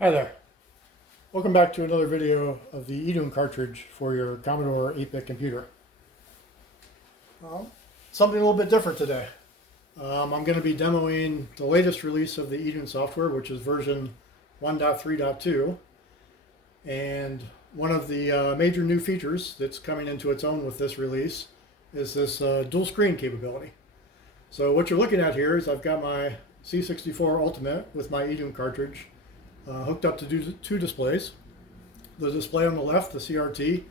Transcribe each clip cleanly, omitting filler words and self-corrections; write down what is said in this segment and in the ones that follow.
Hi there. Welcome back to another video of the idun cartridge for your Commodore 8-bit computer. Well, something a little bit different today. I'm going to be demoing the latest release of the idun software, which is version 1.3.2. And one of the major new features that's coming into its own with this release is this dual screen capability. So what you're looking at here is I've got my C64 Ultimate with my idun cartridge hooked up to two displays. The display on the left, the CRT,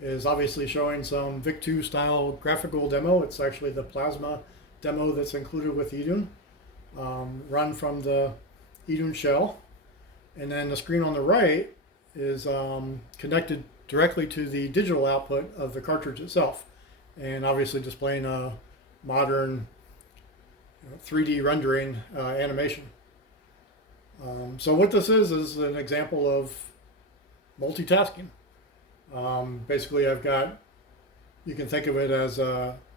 is obviously showing some VIC-2 style graphical demo. It's actually the plasma demo that's included with idun, run from the idun shell. And then the screen on the right is connected directly to the digital output of the cartridge itself, and obviously displaying a modern 3D rendering animation. So what this is an example of multitasking. Basically, you can think of it as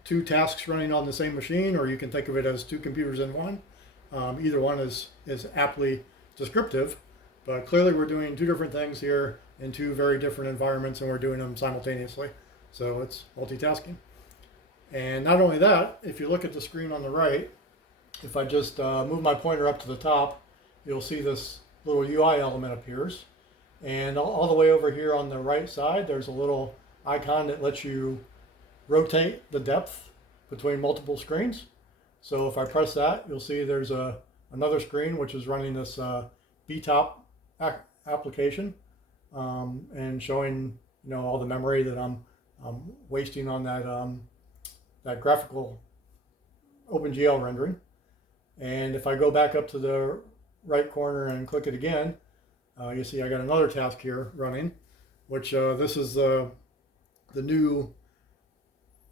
two tasks running on the same machine, or you can think of it as two computers in one. Either one is aptly descriptive, but clearly we're doing two different things here in two very different environments, and we're doing them simultaneously. So it's multitasking. And not only that, if you look at the screen on the right, if I just move my pointer up to the top, you'll see this little UI element appears. And all the way over here on the right side, there's a little icon that lets you rotate the depth between multiple screens. So if I press that, you'll see there's another screen which is running this BTOP application and showing all the memory that I'm wasting on that graphical OpenGL rendering. And if I go back up to the right corner and click it again, you see I got another task here running, which this is the new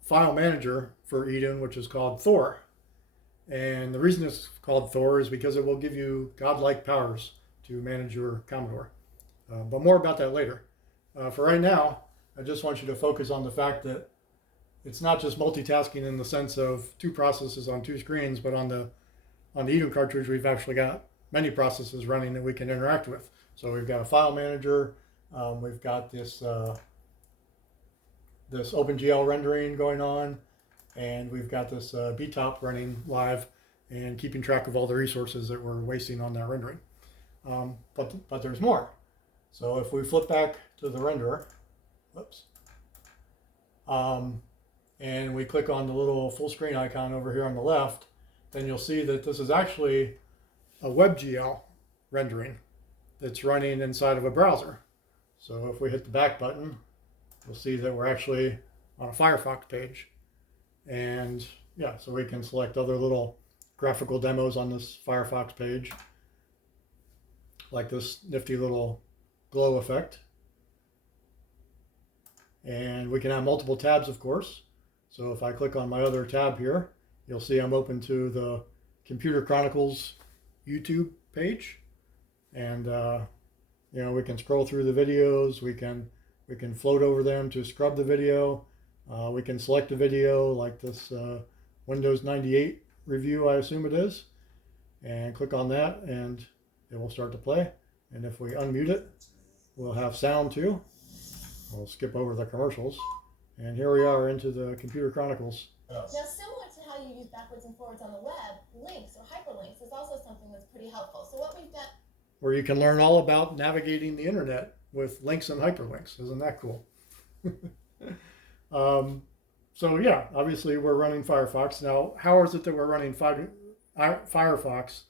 file manager for idun, which is called Thor. And the reason it's called Thor is because it will give you godlike powers to manage your Commodore. But more about that later. For right now, I just want you to focus on the fact that it's not just multitasking in the sense of two processes on two screens, but on the idun cartridge, we've actually got many processes running that we can interact with. So we've got a file manager, we've got this OpenGL rendering going on, and we've got this BTOP running live and keeping track of all the resources that we're wasting on that rendering. But there's more. So if we flip back to the renderer, whoops, and we click on the little full screen icon over here on the left, then you'll see that this is actually a WebGL rendering that's running inside of a browser. So if we hit the back button, you'll see that we're actually on a Firefox page. And yeah, so we can select other little graphical demos on this Firefox page, like this nifty little glow effect. And we can have multiple tabs, of course. So if I click on my other tab here, you'll see I'm open to the Computer Chronicles YouTube page, and we can scroll through the videos. We can float over them to scrub the video. We can select a video like this Windows 98 review, I assume it is, and click on that, and it will start to play. And if we unmute it, we'll have sound too. We'll skip over the commercials, and here we are into the Computer Chronicles. Now, similar to how you use backwards and forwards on the web, links or hyperlinks is also something that's pretty helpful. So what we've done, where you can learn all about navigating the internet with links and hyperlinks. Isn't that cool? So yeah, obviously we're running Firefox. Now, how is it that we're running Firefox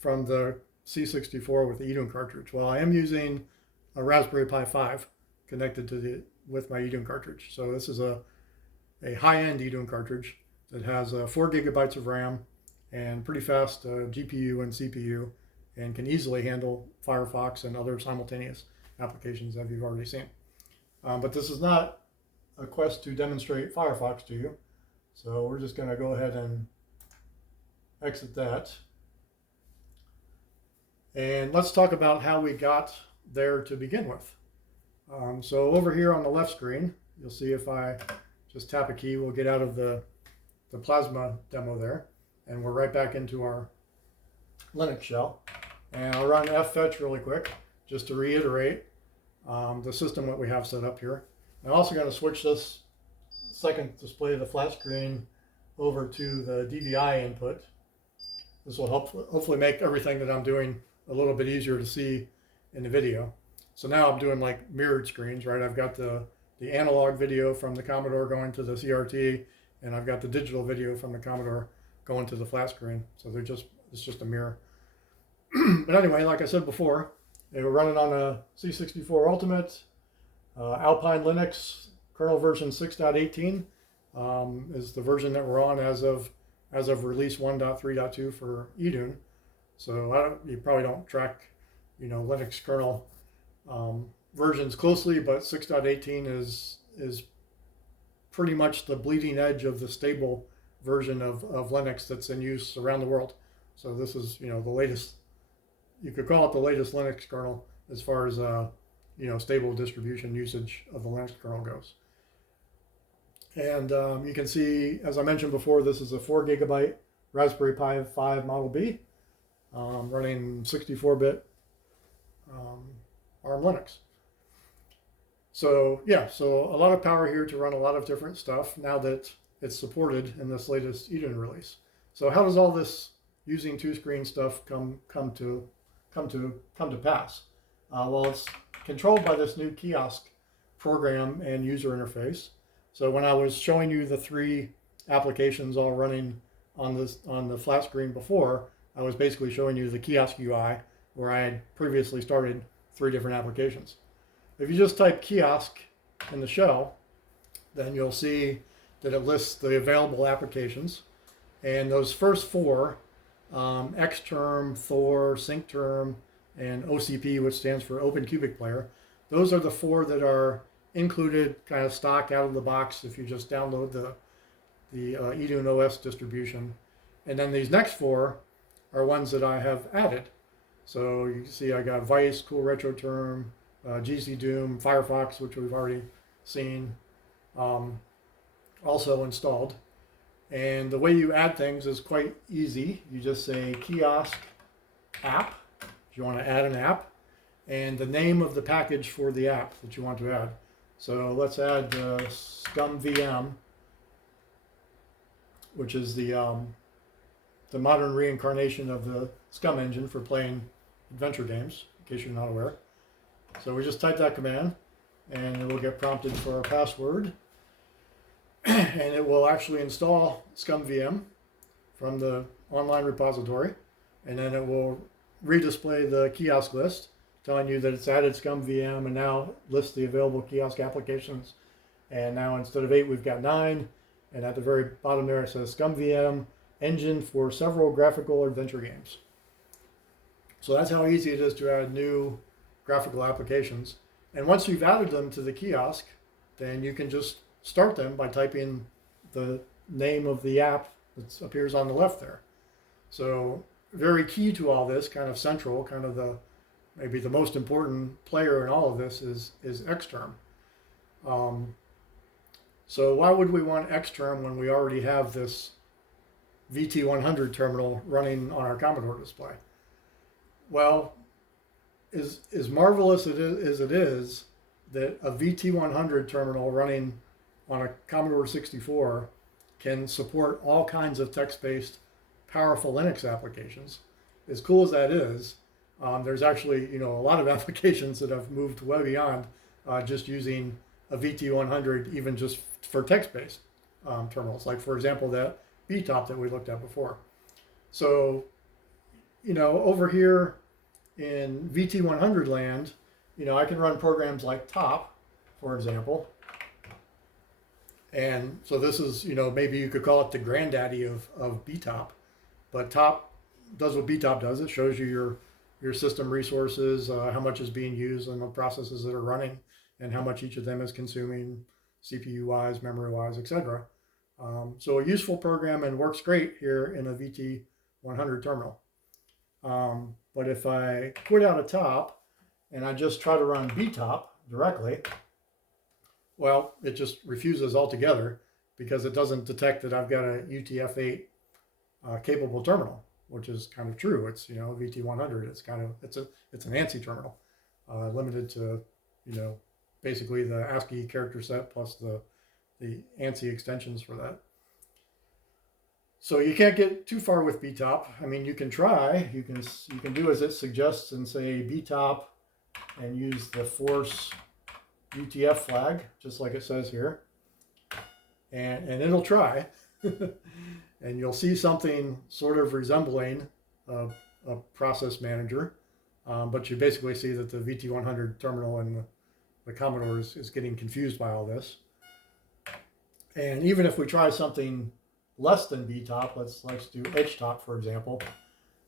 from the C64 with the idun cartridge? Well, I am using a Raspberry Pi 5 connected with my idun cartridge. So this is a high-end idun cartridge that has 4 gigabytes of RAM and pretty fast GPU and CPU, and can easily handle Firefox and other simultaneous applications that you've already seen. But this is not a quest to demonstrate Firefox to you, so we're just going to go ahead and exit that. And let's talk about how we got there to begin with. So over here on the left screen, you'll see if I just tap a key, we'll get out of the plasma demo there, and we're right back into our Linux shell. And I'll run fetch really quick just to reiterate the system that we have set up here. I'm also going to switch this second display of the flat screen over to the DVI input. This will hopefully make everything that I'm doing a little bit easier to see in the video. So now I'm doing like mirrored screens, right? I've got the analog video from the Commodore going to the CRT, and I've got the digital video from the Commodore going to the flat screen. So it's just a mirror. But anyway, like I said before, they were running on a C64 Ultimate, Alpine Linux, kernel version 6.18 is the version that we're on as of release 1.3.2 for idun. So you probably don't track, Linux kernel versions closely, but 6.18 is pretty much the bleeding edge of the stable version of Linux that's in use around the world. So this is, the latest. You could call it the latest Linux kernel as far as stable distribution usage of the Linux kernel goes. And you can see, as I mentioned before, this is a 4 gigabyte Raspberry Pi 5 Model B running 64-bit ARM Linux. So yeah, so a lot of power here to run a lot of different stuff now that it's supported in this latest idun release. So how does all this using two-screen stuff come to pass? Well, it's controlled by this new kiosk program and user interface. So when I was showing you the 3 applications all running on the flat screen before, I was basically showing you the kiosk UI where I had previously started 3 different applications. If you just type kiosk in the shell, then you'll see that it lists the available applications. And those first 4, Xterm, Thor, Xterm, and OCP, which stands for Open Cubic Player, those are the 4 that are included kind of stock out of the box if you just download the idun OS distribution. And then these next 4 are ones that I have added. So you can see I got Vice, Cool Retro Term, GC Doom, Firefox, which we've already seen, also installed. And the way you add things is quite easy. You just say kiosk app, if you want to add an app, and the name of the package for the app that you want to add. So let's add ScumVM, which is the modern reincarnation of the Scum engine for playing adventure games, in case you're not aware. So we just type that command, and it will get prompted for our password. And it will actually install ScumVM from the online repository, and then it will redisplay the kiosk list, telling you that it's added ScumVM and now lists the available kiosk applications. And now instead of 8, we've got 9, and at the very bottom there it says ScumVM engine for several graphical adventure games. So that's how easy it is to add new graphical applications. And once you've added them to the kiosk, then you can just start them by typing the name of the app that appears on the left there. So very key to all this, kind of central, kind of maybe the most important player in all of this is Xterm. So why would we want Xterm when we already have this VT100 terminal running on our Commodore display? Well, as marvelous as it is that a VT100 terminal running on a Commodore 64 can support all kinds of text-based powerful Linux applications. As cool as that is, there's actually a lot of applications that have moved way beyond just using a VT100 even just for text-based terminals, like for example that BTOP that we looked at before. So over here in VT100 land, I can run programs like top, for example. And so this is, maybe you could call it the granddaddy of BTOP, but top does what BTOP does. It shows you your system resources, how much is being used and the processes that are running, and how much each of them is consuming CPU-wise, memory-wise, etc. So a useful program and works great here in a VT100 terminal. But if I quit out of top and I just try to run BTOP directly, well, it just refuses altogether because it doesn't detect that I've got a UTF-8 capable terminal, which is kind of true. It's, you know, VT100. It's kind of, it's an ANSI terminal, limited to, you know, basically the ASCII character set plus the ANSI extensions for that. So you can't get too far with BTOP. I mean, you can try. You can do as it suggests and say BTOP and use the force UTF flag, just like it says here, and it'll try, and you'll see something sort of resembling a process manager, but you basically see that the VT100 terminal and the Commodore is getting confused by all this. And even if we try something less than BTOP, let's do HTOP, for example.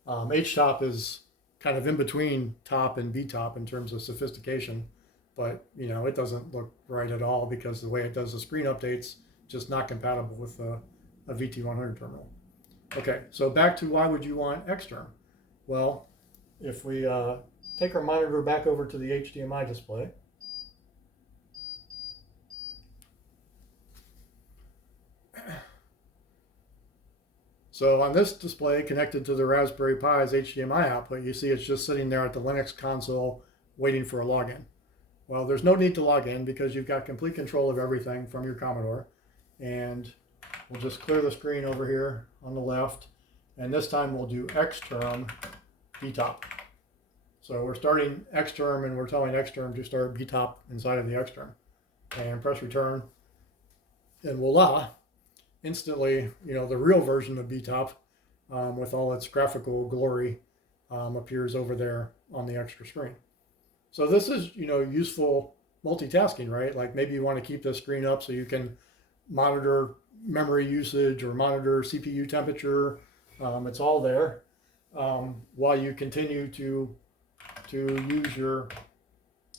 HTOP is kind of in between top and BTOP in terms of sophistication, but you know, it doesn't look right at all because the way it does the screen updates just not compatible with a VT100 terminal. Okay, so back to why would you want Xterm? Well, if we take our monitor back over to the HDMI display, so on this display connected to the Raspberry Pi's HDMI output, you see it's just sitting there at the Linux console waiting for a login. Well, there's no need to log in because you've got complete control of everything from your Commodore. And we'll just clear the screen over here on the left. And this time we'll do Xterm BTOP. So we're starting Xterm and we're telling Xterm to start BTOP inside of the Xterm. And press return. And voila. Instantly, you know, the real version of BTOP with all its graphical glory appears over there on the extra screen. So this is, you know, useful multitasking, right? Like maybe you want to keep the screen up so you can monitor memory usage or monitor CPU temperature. It's all there while you continue to use your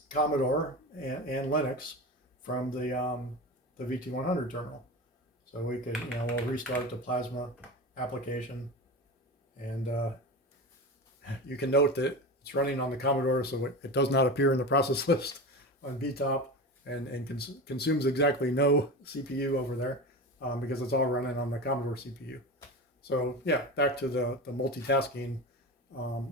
Commodore and Linux from the VT100 terminal. So we could, you know, we'll restart the Plasma application, and you can note that it's running on the Commodore, so it does not appear in the process list on BTOP, and consumes exactly no CPU over there because it's all running on the Commodore CPU. So yeah, back to the multitasking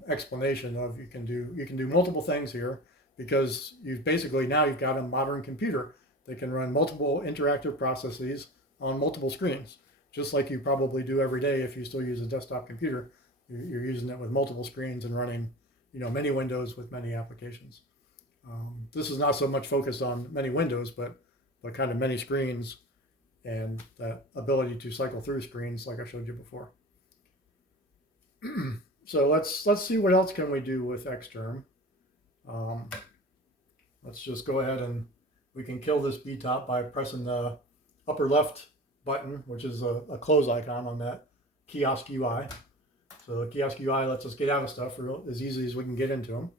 explanation of you can do multiple things here because you've got a modern computer that can run multiple interactive processes on multiple screens, just like you probably do every day if you still use a desktop computer. You're using it with multiple screens and running, you know, many windows with many applications. This is not so much focused on many windows, but kind of many screens and that ability to cycle through screens like I showed you before. So let's see what else can we do with Xterm. Let's just go ahead and we can kill this BTOP by pressing the upper left button, which is a close icon on that kiosk UI. So the kiosk UI lets us get out of stuff as easy as we can get into them.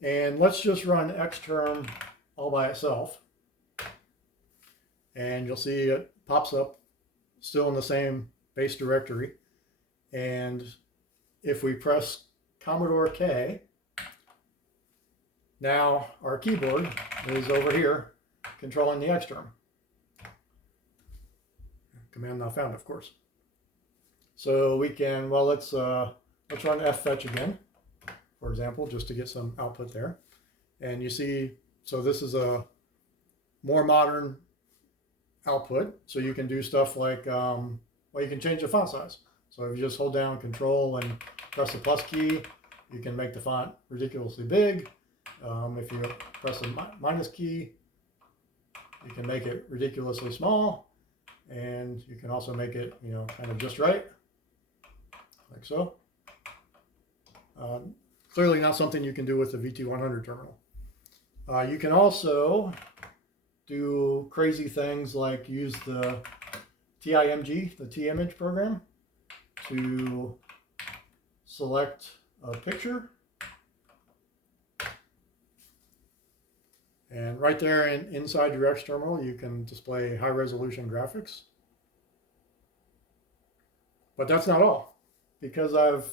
And let's just run Xterm all by itself. And you'll see it pops up still in the same base directory. And if we press Commodore K, now our keyboard is over here controlling the Xterm. Command not found, of course. So we can, well, let's run fetch again, for example, just to get some output there. And you see, so this is a more modern output. So you can do stuff like, well, you can change the font size. So if you just hold down Control and press the plus key, you can make the font ridiculously big. If you press the minus key, you can make it ridiculously small. And you can also make it, you know, kind of just right, like so. Clearly not something you can do with the VT100 terminal. You can also do crazy things like use the TIMG, the T-image program, to select a picture. And right there inside your X terminal, you can display high resolution graphics. But that's not all, because I've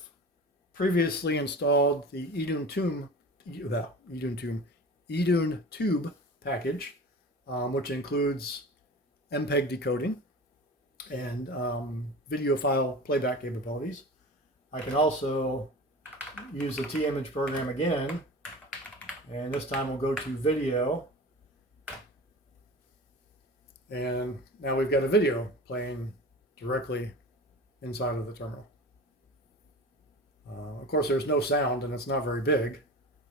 previously installed the idun-tube package, which includes MPEG decoding and video file playback capabilities. I can also use the T-image program again, and this time we'll go to video, and now we've got a video playing directly inside of the terminal. Of course, there's no sound and it's not very big,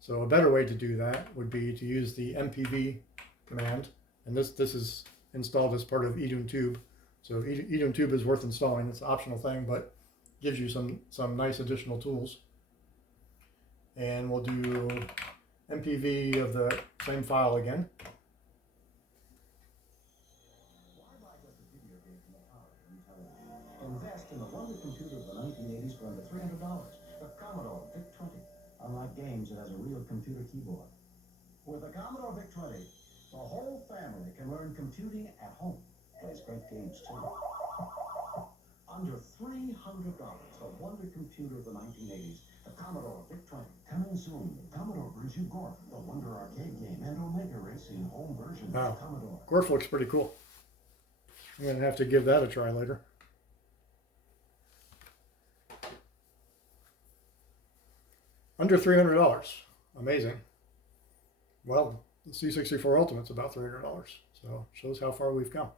so a better way to do that would be to use the MPV command, and this is installed as part of idun-tube. So idun-tube is worth installing. It's an optional thing, but gives you some nice additional tools. And we'll do MPV of the same file again. Invest in the wonder computer of the 1980s for under $300. The Commodore VIC-20. Unlike games, it has a real computer keyboard. With the Commodore VIC-20, the whole family can learn computing at home. Plays great games, too. Under $300, the wonder computer of the 1980s, the Commodore VIC-20. Coming soon, Commodore brings you Gorf, the Wonder Arcade game, and Omega Racing home version of the Commodore. Gorf looks pretty cool. I'm going to have to give that a try later. Under $300. Amazing. Well, the C64 Ultimate's about $300, so shows how far we've come.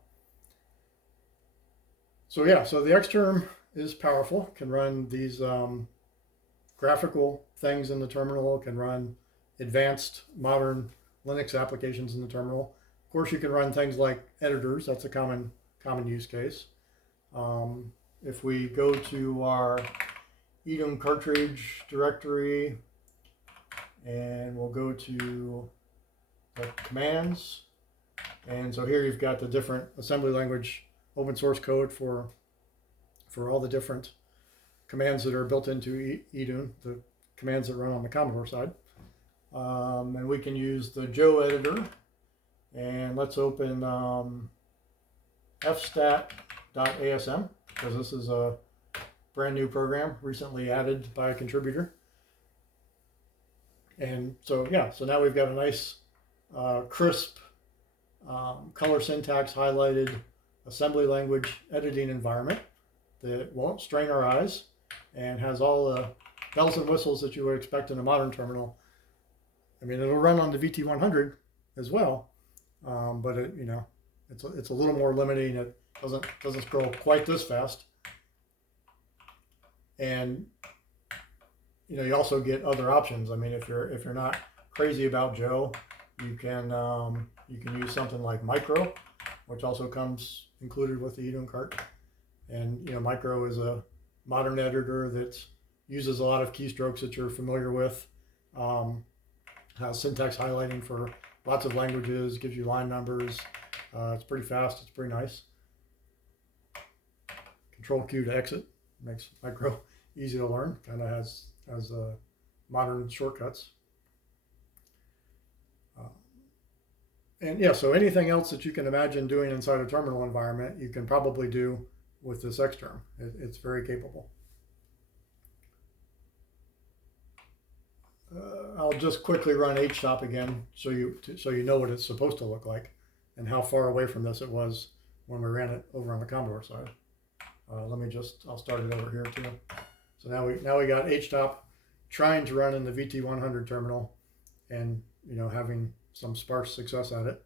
So yeah, so the Xterm is powerful, can run these graphical things in the terminal, can run advanced modern Linux applications in the terminal. Of course, you can run things like editors. That's a common use case. If we go to our idun cartridge directory, and we'll go to the commands, and so here you've got the different assembly language open source code for all the different commands that are built into idun, the commands that run on the Commodore side. And we can use the Joe editor, and let's open fstat.asm, because this is a brand new program recently added by a contributor. And so yeah, so now we've got a nice crisp color syntax highlighted assembly language editing environment that won't strain our eyes and has all the bells and whistles that you would expect in a modern terminal. I mean, it'll run on the VT100 as well, but it, you know, it's a little more limiting. It doesn't scroll quite this fast. And you know, you also get other options. I mean, if you're not crazy about Joe, you can use something like Micro, which also comes included with the idun cart. And you know, Micro is a modern editor that uses a lot of keystrokes that you're familiar with. Has syntax highlighting for lots of languages, gives you line numbers. It's pretty fast. It's pretty nice. Control Q to exit makes Micro easy to learn. Kind of has modern shortcuts. And yeah, so anything else that you can imagine doing inside a terminal environment, you can probably do with this Xterm. It's very capable. I'll just quickly run htop again so you know what it's supposed to look like and how far away from this it was when we ran it over on the Commodore side. I'll start it over here too. So now we got htop trying to run in the VT100 terminal, and you know, having some sparse success at it,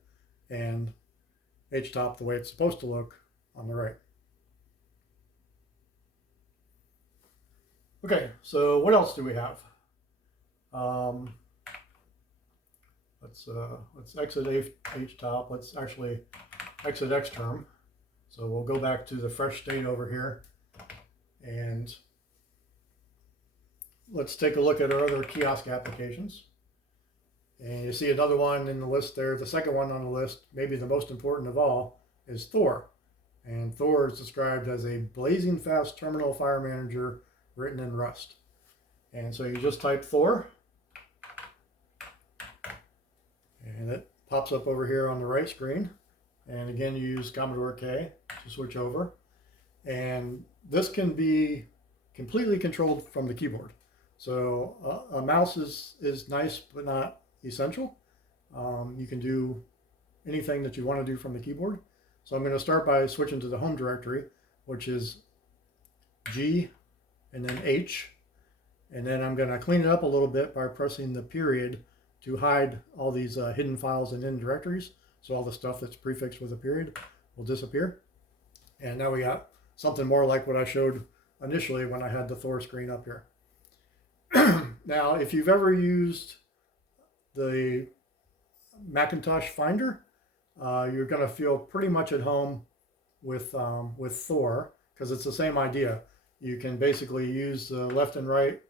and htop the way it's supposed to look on the right. Okay, so what else do we have? Let's exit htop. Let's actually exit Xterm. So we'll go back to the fresh state over here, and let's take a look at our other kiosk applications. And you see another one in the list there. The second one on the list, maybe the most important of all, is Thor. And Thor is described as a blazing fast terminal file manager written in Rust. And so you just type Thor, and it pops up over here on the right screen. And again, you use Commodore K to switch over. And this can be completely controlled from the keyboard. So a mouse is nice, but not essential. You can do anything that you want to do from the keyboard. So I'm going to start by switching to the home directory, which is G and then H. And then I'm going to clean it up a little bit by pressing the period to hide all these hidden files and hidden directories. So all the stuff that's prefixed with a period will disappear. And now we got something more like what I showed initially when I had the Thor screen up here. Now, if you've ever used the Macintosh Finder, you're going to feel pretty much at home with Thor, because it's the same idea. You can basically use the left and right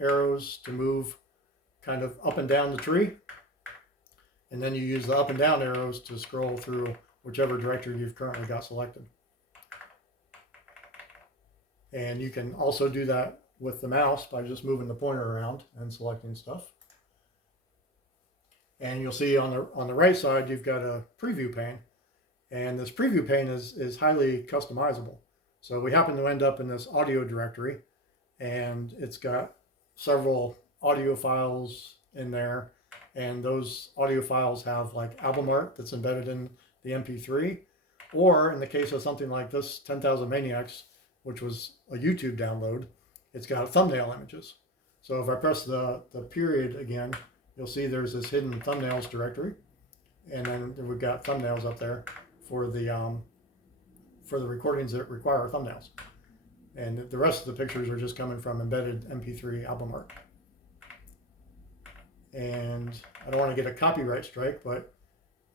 arrows to move kind of up and down the tree, and then you use the up and down arrows to scroll through whichever directory you've currently got selected. And you can also do that with the mouse by just moving the pointer around and selecting stuff. And you'll see on the right side you've got a preview pane, and this preview pane is highly customizable. So we happen to end up in this audio directory, and it's got several audio files in there, and those audio files have like album art that's embedded in the MP3, or in the case of something like this 10,000 Maniacs, which was a YouTube download, it's got thumbnail images. So if I press the period again, you'll see there's this hidden thumbnails directory, and then we've got thumbnails up there for the recordings that require thumbnails. And the rest of the pictures are just coming from embedded MP3 album art. And I don't want to get a copyright strike, but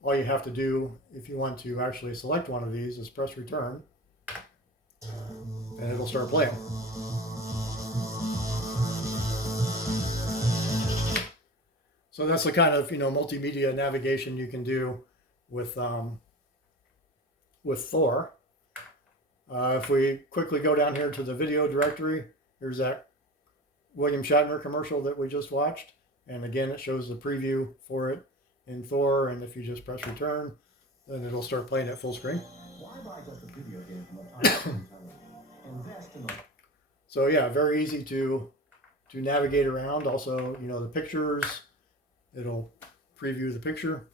all you have to do if you want to actually select one of these is press return, and it'll start playing. So that's the kind of multimedia navigation you can do with Thor. If we quickly go down here to the video directory, here's that William Shatner commercial that we just watched, and again it shows the preview for it in Thor. And if you just press return, then it'll start playing at full screen. Why buy just a video game from a television? Invest in the... So yeah, very easy to navigate around. Also, the pictures, it'll preview the picture.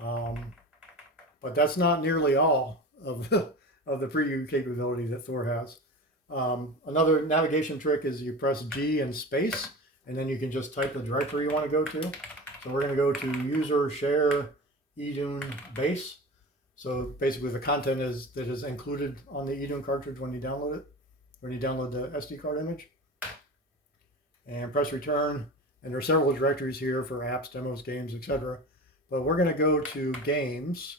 But that's not nearly all of the preview capability that Thor has. Another navigation trick is you press G and space, and then you can just type the directory you want to go to. So we're going to go to user share idun base. So basically the content that is included on the idun cartridge when you download it, when you download the SD card image. And press return. And there are several directories here for apps, demos, games, etc. But we're going to go to games.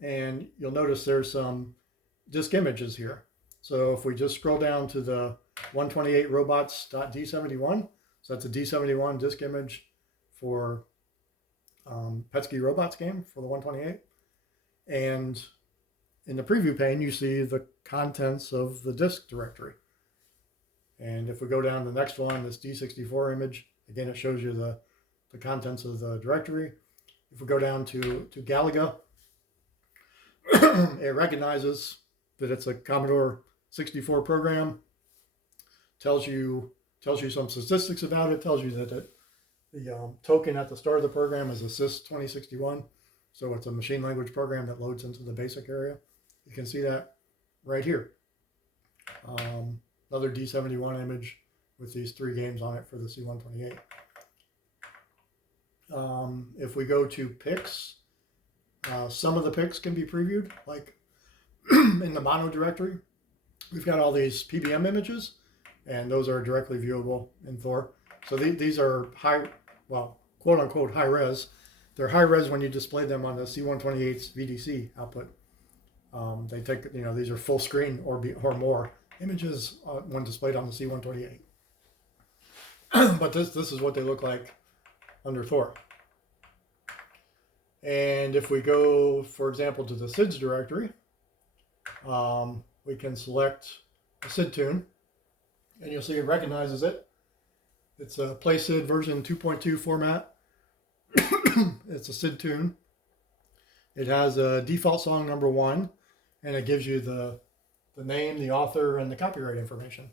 And you'll notice there's some disk images here. So if we just scroll down to the 128 robots.d71, so that's a D71 disk image for Petsky Robots game for the 128. And in the preview pane, you see the contents of the disk directory. And if we go down to the next one, this D64 image, again, it shows you the contents of the directory. If we go down to Galaga, it recognizes that it's a Commodore 64 program, tells you some statistics about it, tells you that the token at the start of the program is a sys2061. So it's a machine language program that loads into the basic area. You can see that right here. Another D71 image with these 3 games on it for the C128. If we go to pics, some of the pics can be previewed, like in the mono directory. We've got all these PBM images, and those are directly viewable in Thor. So these are quote unquote high res. They're high res when you display them on the C128's VDC output. They take, these are full screen or more images when displayed on the C128. But this is what they look like under Thor. And if we go, for example, to the SIDS directory, we can select a SID tune, and you'll see it recognizes it. It's a Play SID version 2.2 format. It's a SID tune. It has a default song number 1, and it gives you the name, the author, and the copyright information.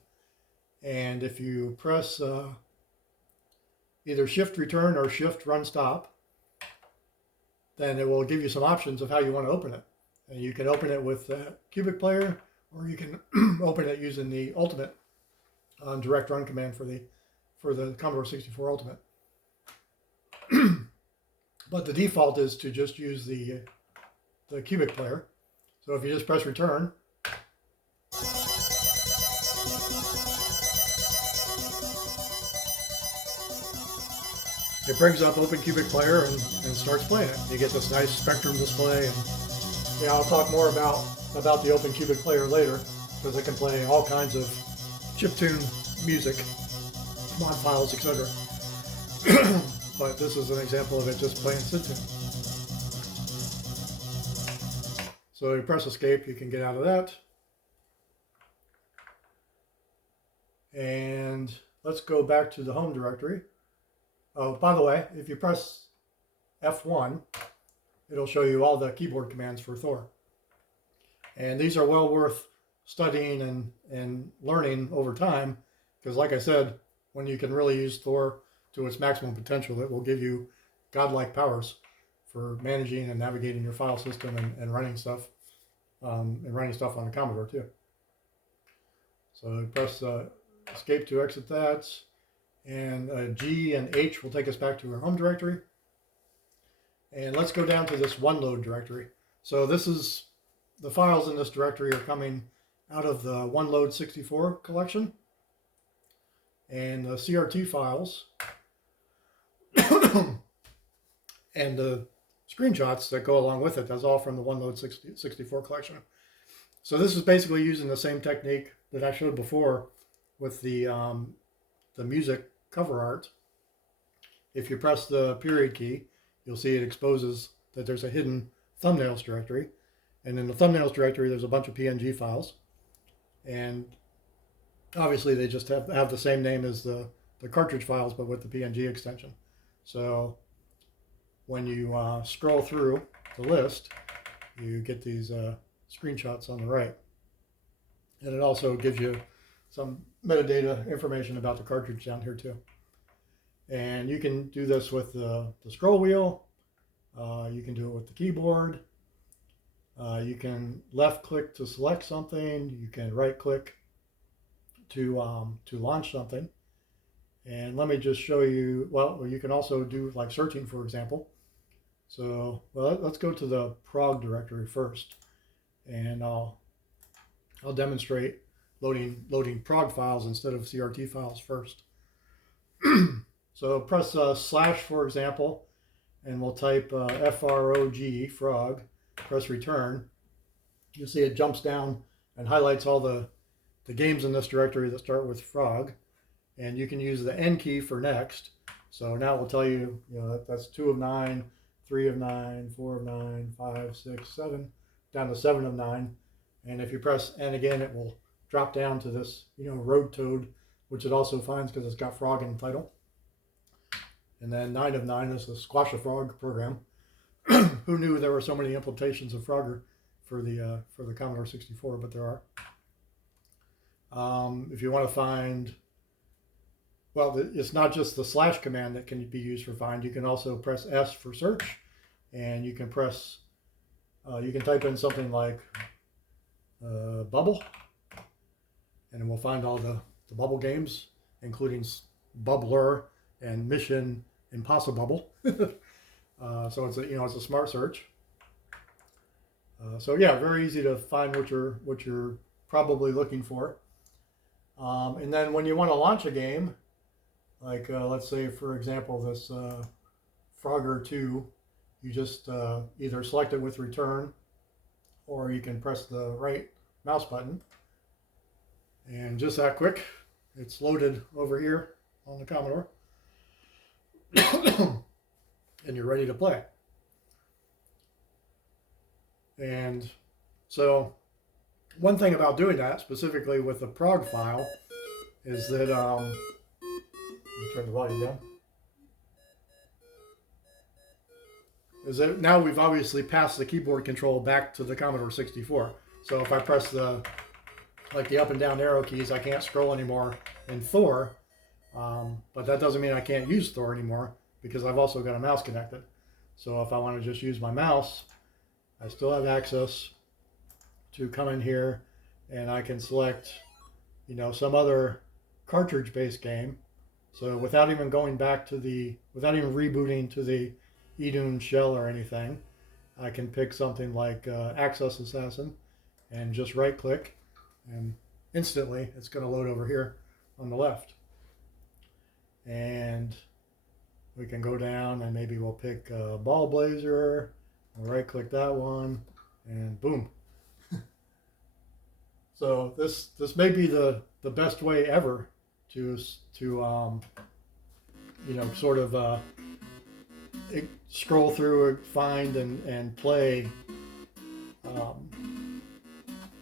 And if you press either Shift Return or Shift Run Stop, then it will give you some options of how you want to open it. And you can open it with the Cubic player, or you can open it using the Ultimate direct run command for the Commodore 64 Ultimate. But the default is to just use the cubic player. So if you just press return, it brings up Open Cubic Player and starts playing it. You get this nice spectrum display, and yeah, I'll talk more about the Open Cubic Player later, because it can play all kinds of chiptune music, mod files, etc. But this is an example of it just playing SID-tune. So you press escape, you can get out of that. And let's go back to the home directory. Oh, by the way, if you press F1, it'll show you all the keyboard commands for Thor. And these are well worth studying and learning over time, because like I said, when you can really use Thor to its maximum potential, it will give you godlike powers for managing and navigating your file system and running stuff on the Commodore too. So press escape to exit that, and G and H will take us back to our home directory. And let's go down to this OneLoad directory. So this is the files in this directory are coming out of the OneLoad 64 collection, and the CRT files and the screenshots that go along with it. That's all from the OneLoad 64 collection. So this is basically using the same technique that I showed before with the music cover art. If you press the period key, you'll see it exposes that there's a hidden thumbnails directory. And in the thumbnails directory, there's a bunch of PNG files. And obviously they just have the same name as the cartridge files, but with the PNG extension. So when you scroll through the list, you get these screenshots on the right. And it also gives you some metadata information about the cartridge down here too. And you can do this with the scroll wheel. You can do it with the keyboard. You can left click to select something. You can right click to launch something. And let me just show you, well, you can also do like searching, for example. So, well, let's go to the prog directory first, and I'll demonstrate loading prog files instead of CRT files first. So press slash, for example, and we'll type FROG, frog, press return. You'll see it jumps down and highlights all the games in this directory that start with frog. And you can use the N key for next. So now it will tell you, that's 2 of 9, 3 of 9, 4 of 9, 5, 6, 7, down to 7 of 9. And if you press N again, it will drop down to this, road toad, which it also finds because it's got frog in the title. And then 9 of 9 is the Squash a Frog program. Who knew there were so many implementations of Frogger for the Commodore 64, but there are. If you want to find, well, it's not just the slash command that can be used for find. You can also press S for search, and you can press, you can type in something like bubble, and it will find all the bubble games, including Bubbler and Mission Impossible. So it's a smart search. So yeah, very easy to find what you're probably looking for. And then when you want to launch a game, like let's say for example this Frogger 2, you just either select it with return, or you can press the right mouse button, and just that quick, it's loaded over here on the Commodore. And you're ready to play. And so one thing about doing that, specifically with the prog file, is that, let me turn the volume down, is that now we've obviously passed the keyboard control back to the Commodore 64. So if I press the up and down arrow keys, I can't scroll anymore in Thor, but that doesn't mean I can't use Thor anymore, because I've also got a mouse connected. So if I want to just use my mouse, I still have access to come in here and I can select, some other cartridge-based game. So without even without even rebooting to the idun shell or anything, I can pick something like Access Assassin and just right click, and instantly it's going to load over here on the left. And we can go down and maybe we'll pick Ball Blazer, we'll right click that one, and boom. So this may be the best way ever to sort of scroll through, find and play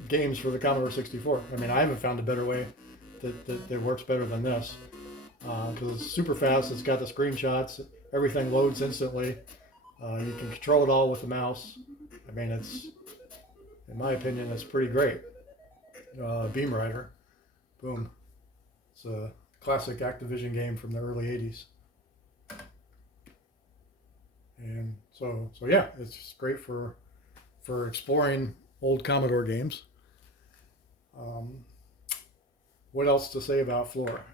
games for the Commodore 64. I mean, I haven't found a better way that works better than this, because it's super fast. It's got the screenshots. Everything loads instantly. You can control it all with the mouse. I mean, in my opinion, it's pretty great. Beam Rider, boom. It's a classic Activision game from the early 80s. And so yeah, it's just great for exploring old Commodore games. What else to say about Thor?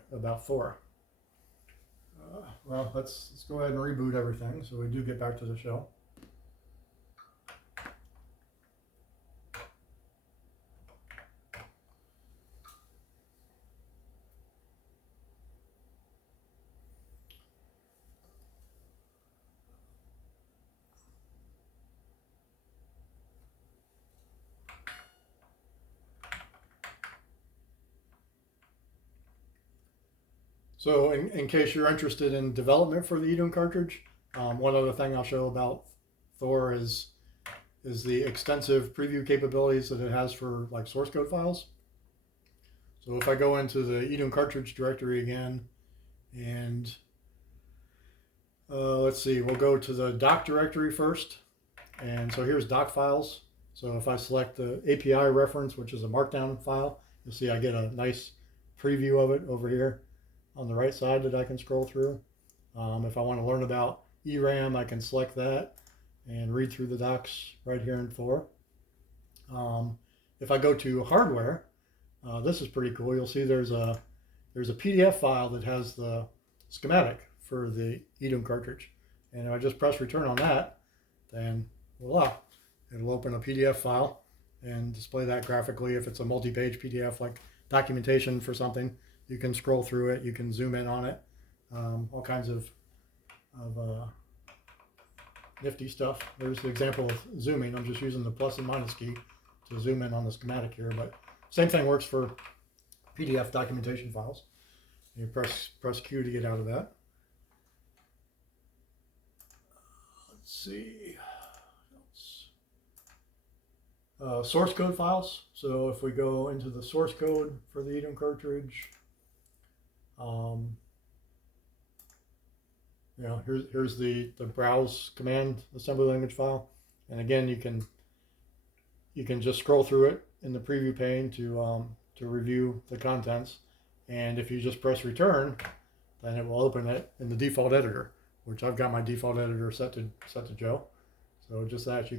Well, let's go ahead and reboot everything so we do get back to the show. So in case you're interested in development for the idun cartridge, one other thing I'll show about Thor is the extensive preview capabilities that it has for like source code files. So if I go into the idun cartridge directory again, and let's see, we'll go to the doc directory first. And so here's doc files. So if I select the API reference, which is a markdown file, you'll see I get a nice preview of it over here on the right side that I can scroll through. If I want to learn about ERAM, I can select that and read through the docs right here in Thor. If I go to hardware, this is pretty cool. You'll see there's a PDF file that has the schematic for the idun cartridge. And if I just press return on that, then voila, it'll open a PDF file and display that graphically. If it's a multi-page PDF like documentation for something, you can scroll through it, you can zoom in on it, all kinds of nifty stuff. There's the example of zooming. I'm just using the plus and minus key to zoom in on the schematic here, but same thing works for PDF documentation files. You press Q to get out of that. Let's see. Source code files. So if we go into the source code for the idun cartridge, here's the browse command assembly language file, and again you can just scroll through it in the preview pane to review the contents, and if you just press return, then it will open it in the default editor, which I've got my default editor set to Joe. So just like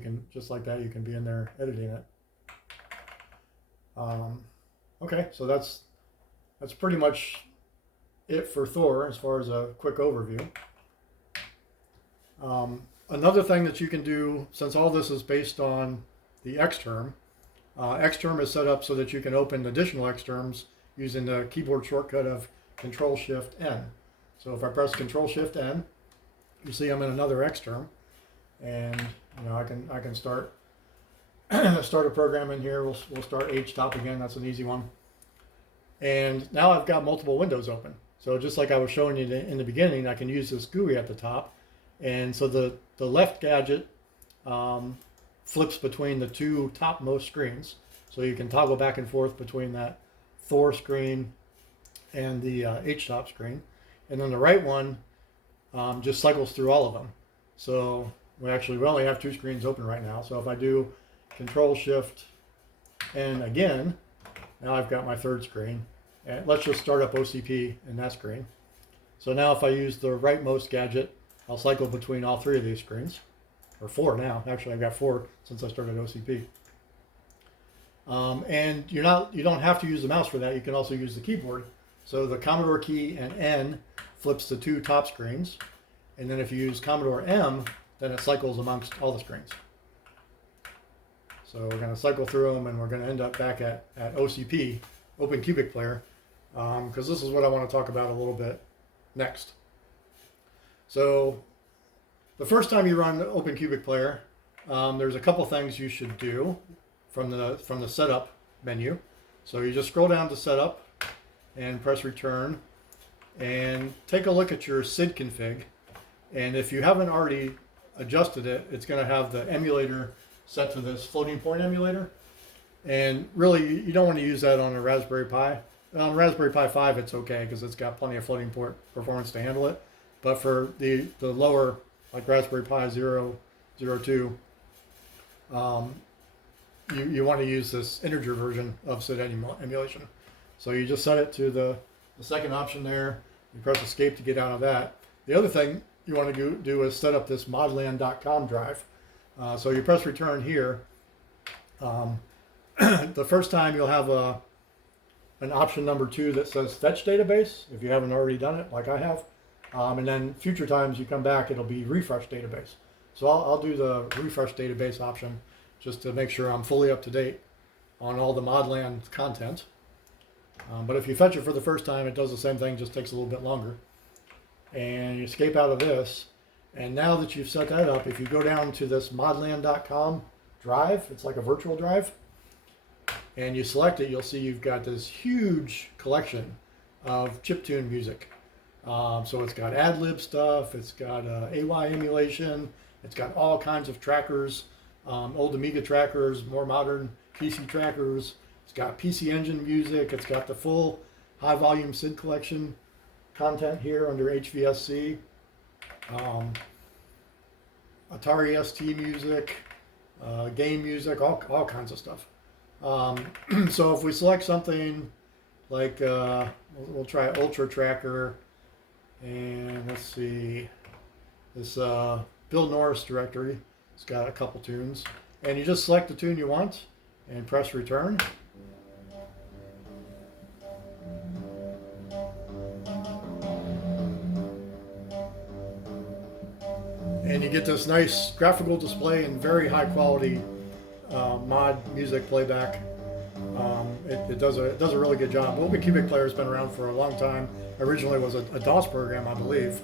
that you can be in there editing it. Okay, so that's pretty much it for Thor as far as a quick overview. Another thing that you can do, since all this is based on the Xterm, Xterm is set up so that you can open additional Xterms using the keyboard shortcut of Control-Shift-N. So if I press Control-Shift-N, you see I'm in another Xterm, and I can start a program in here. We'll start HTOP again. That's an easy one. And now I've got multiple windows open. So just like I was showing you in the beginning, I can use this GUI at the top. And so the left gadget flips between the two topmost screens. So you can toggle back and forth between that Thor screen and the HTOP screen. And then the right one just cycles through all of them. So we only have two screens open right now. So if I do Control-Shift-N again, now I've got my third screen. And let's just start up OCP in that screen. So now if I use the rightmost gadget, I'll cycle between all three of these screens, or four now. Actually, I've got four since I started OCP. And you don't have to use the mouse for that. You can also use the keyboard. So the Commodore key and N flips the two top screens. And then if you use Commodore M, then it cycles amongst all the screens. So we're going to cycle through them, and we're going to end up back at OCP, Open Cubic Player, because this is what I want to talk about a little bit next. So the first time you run Open Cubic Player, there's a couple things you should do from the setup menu. So you just scroll down to setup and press return, and take a look at your SID config. And if you haven't already adjusted it, it's going to have the emulator set to this floating point emulator. And really, you don't want to use that on a Raspberry Pi. On Raspberry Pi 5, it's okay because it's got plenty of floating point performance to handle it. But for the lower, like Raspberry Pi 0, 02, you want to use this integer version of SID emulation. So you just set it to the second option there. You press escape to get out of that. The other thing you want to do is set up this modland.com drive. So you press return here. The first time you'll have an option number 2 that says fetch database, if you haven't already done it like I have. And then future times you come back, it'll be refresh database. So I'll do the refresh database option just to make sure I'm fully up to date on all the Modland content. But if you fetch it for the first time, it does the same thing, just takes a little bit longer. And you escape out of this. And now that you've set that up, if you go down to this modland.com drive, it's like a virtual drive, and you select it, you'll see you've got this huge collection of chiptune music. So it's got ad-lib stuff, it's got AY emulation, it's got all kinds of trackers, old Amiga trackers, more modern PC trackers. It's got PC Engine music. It's got the full high-volume SID collection content here under HVSC. Atari ST music, game music, all kinds of stuff. So if we select something like, we'll try Ultra Tracker, and let's see, this Bill Norris directory. It's got a couple tunes, and you just select the tune you want and press return. And you get this nice graphical display and very high quality mod music playback. It does a really good job. Open Cubic Player has been around for a long time. Originally was a DOS program, I believe,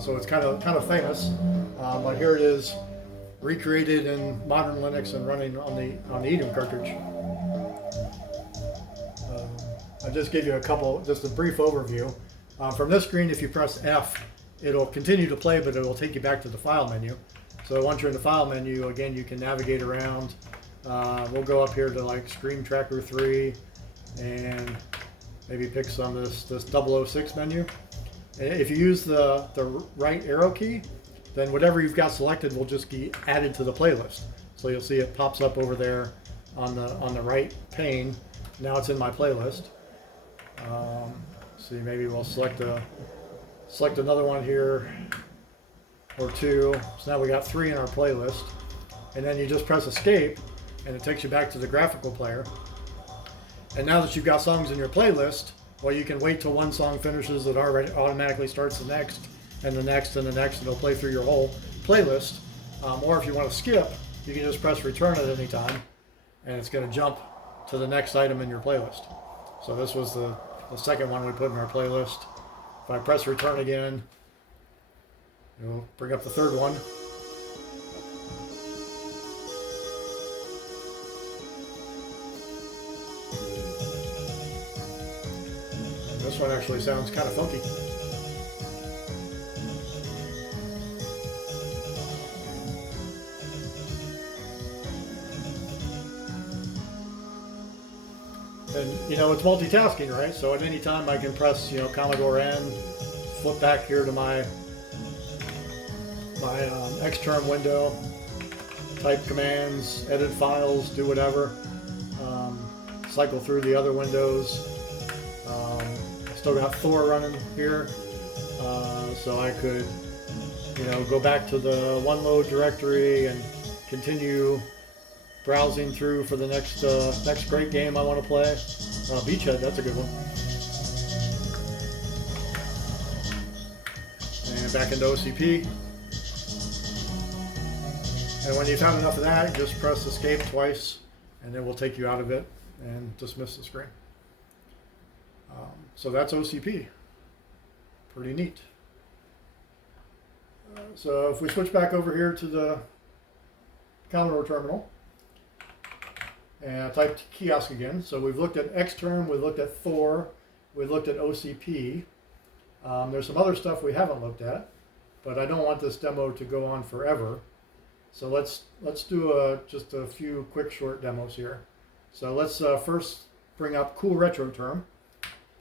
so it's kind of famous. But here it is, recreated in modern Linux and running on the idun cartridge. I just gave you just a brief overview. From this screen, if you press F, it'll continue to play, but it will take you back to the file menu. So once you're in the file menu, again, you can navigate around. We'll go up here to like Screen Tracker 3 and maybe pick some of this 006 menu. And if you use the right arrow key, then whatever you've got selected will just be added to the playlist. So you'll see it pops up over there on the right pane. Now it's in my playlist. See, maybe we'll select another one here, or 2. So now we got 3 in our playlist. And then you just press escape, and it takes you back to the graphical player. And now that you've got songs in your playlist, well, you can wait till one song finishes, it already automatically starts the next, and the next, and the next, and it'll play through your whole playlist. Or if you want to skip, you can just press return at any time, and it's going to jump to the next item in your playlist. So this was the second one we put in our playlist. If I press return again, it'll bring up the third one. This one actually sounds kind of funky. And it's multitasking, right? So at any time I can press Commodore N, flip back here to my Xterm window, type commands, edit files, do whatever, cycle through the other windows. Still got Thor running here, so I could go back to the one load directory and continue browsing through for the next great game I want to play. Beachhead, that's a good one. And back into OCP. And when you've had enough of that, just press escape twice, and it will take you out of it and dismiss the screen. So that's OCP. Pretty neat. So if we switch back over here to the Commodore terminal and type kiosk again. So we've looked at Xterm, we've looked at Thor, we've looked at OCP. There's some other stuff we haven't looked at, but I don't want this demo to go on forever. So let's do just a few quick short demos here. So let's first bring up Cool Retro Term.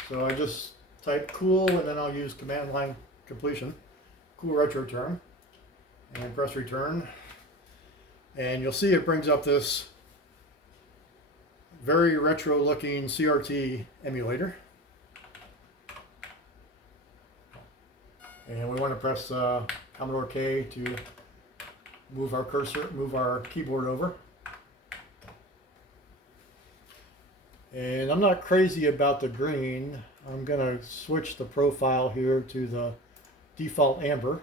So I just type cool and then I'll use command line completion. Cool Retro Term and press return. And you'll see it brings up this very retro looking CRT emulator. And we want to press Commodore K to move our cursor, move our keyboard over. And I'm not crazy about the green. I'm going to switch the profile here to the default amber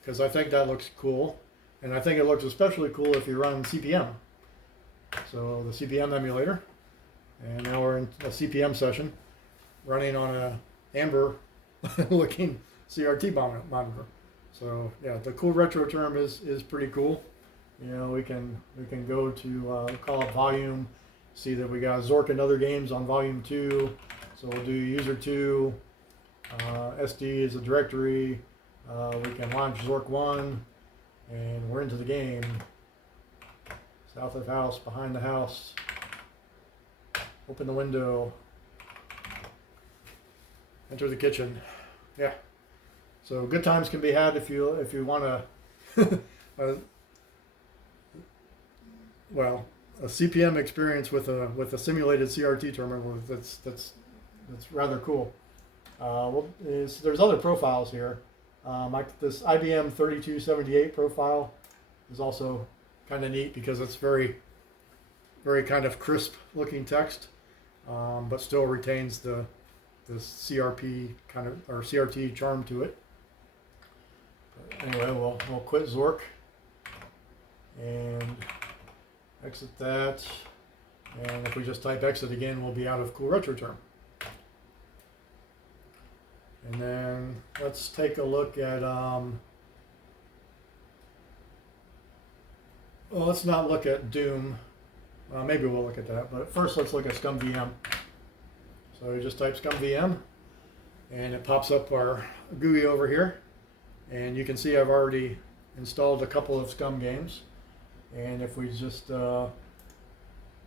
because I think that looks cool. And I think it looks especially cool if you run CPM. So the CPM emulator. And now we're in a CPM session running on a amber looking CRT monitor. So yeah, the Cool Retro Term is pretty cool. You know, we can go to call it volume, see that we got Zork and other games on volume 2. So we'll do user 2, SD is a directory. We can launch Zork 1, and we're into the game. South of house, behind the house. Open the window. Enter the kitchen. Yeah. So good times can be had if you want to, well, a CPM experience with a simulated CRT terminal. That's rather cool. There's other profiles here. Like this IBM 3278 profile is also kind of neat because it's very kind of crisp looking text, but still retains the CRP kind of or CRT charm to it. Anyway, we'll quit Zork and exit that. And if we just type exit again, we'll be out of Cool Retro Term. And then let's take a look at, well, let's not look at Doom. Maybe we'll look at that, but first let's look at ScumVM. So you just type ScumVM, and it pops up our GUI over here. And you can see I've already installed a couple of Scum games. And if we just double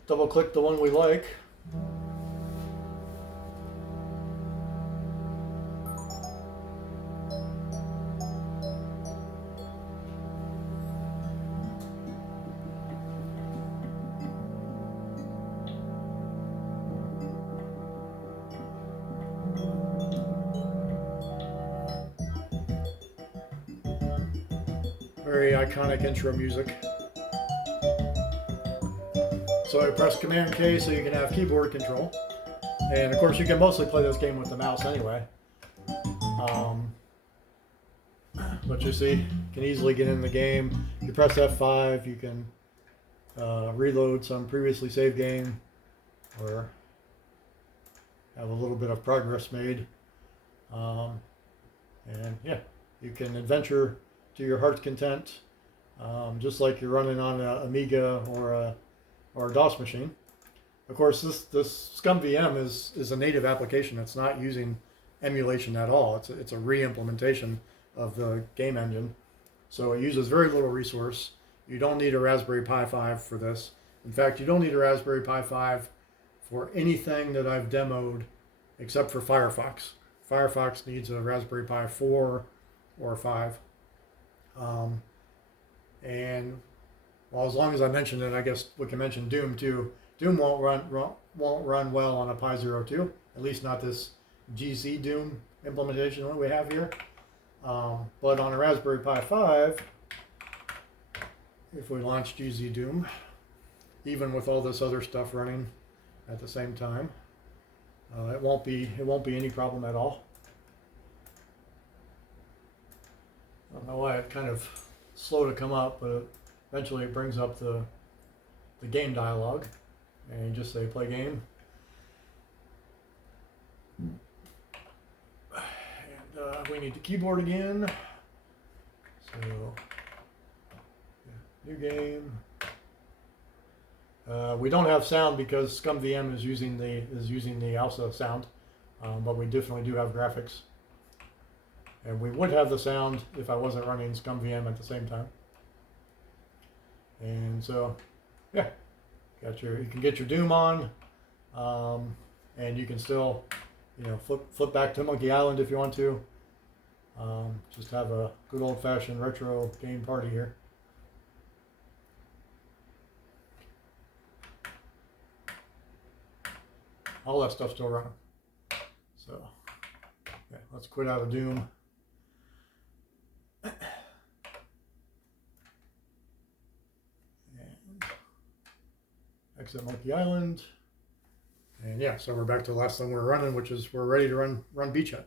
click the one we like, very iconic intro music. So I press Command K so you can have keyboard control. And of course you can mostly play this game with the mouse anyway. But you see, you can easily get in the game. You press F5, you can reload some previously saved game or have a little bit of progress made. And yeah, you can adventure to your heart's content, just like you're running on an Amiga or a DOS machine. Of course, this ScumVM is a native application. It's not using emulation at all. It's a re-implementation of the game engine. So it uses very little resource. You don't need a Raspberry Pi 5 for this. In fact, you don't need a Raspberry Pi 5 for anything that I've demoed except for Firefox. Firefox needs a Raspberry Pi 4 or 5. And well, as long as I mentioned it, I guess we can mention Doom too. Doom won't run well on a Pi 02, at least not this GZ Doom implementation that we have here. But on a Raspberry Pi 5, if we launch GZ Doom, even with all this other stuff running at the same time. It won't be any problem at all. I don't know why it's kind of slow to come up, but eventually it brings up the game dialog, and you just say play game. And we need the keyboard again. So yeah, new game. We don't have sound because ScumVM is using the ALSA sound, but we definitely do have graphics. And we would have the sound if I wasn't running ScumVM at the same time. And so, yeah, you can get your Doom on, and you can still, flip back to Monkey Island if you want to. Just have a good old-fashioned retro game party here. All that stuff's still running. So, yeah, let's quit out of Doom. And exit Monkey Island. And yeah, so we're back to the last thing we're running, which is we're ready to run Beachhead.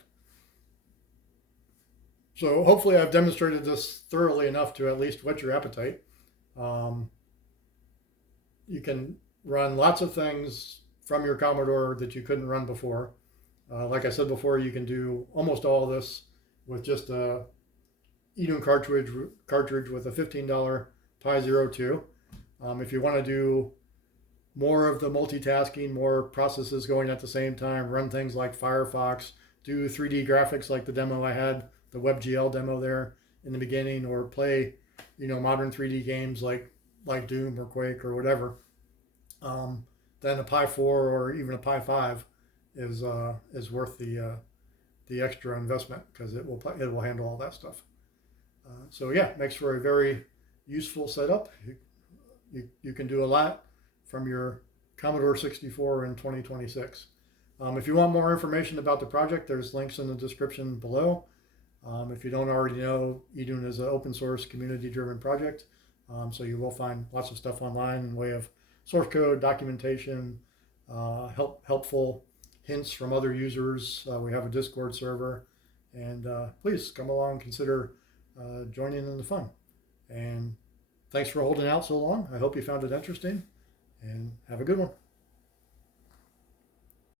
So hopefully I've demonstrated this thoroughly enough to at least whet your appetite. You can run lots of things from your Commodore that you couldn't run before. Like I said before, you can do almost all of this with just a idun cartridge with a $15 Pi 02. If you want to do more of the multitasking, more processes going at the same time, run things like Firefox, do 3D graphics like the demo I had, the WebGL demo there in the beginning, or play, modern 3D games like Doom or Quake or whatever. Then a Pi 4 or even a Pi 5 is worth the extra investment because it will handle all that stuff. So yeah, makes for a very useful setup. You can do a lot from your Commodore 64 in 2026. If you want more information about the project, there's links in the description below. If you don't already know, idun is an open source community-driven project, so you will find lots of stuff online in way of source code, documentation, helpful hints from other users. We have a Discord server, and please come along, consider joining in the fun. And thanks for holding out so long. I hope you found it interesting, and have a good one.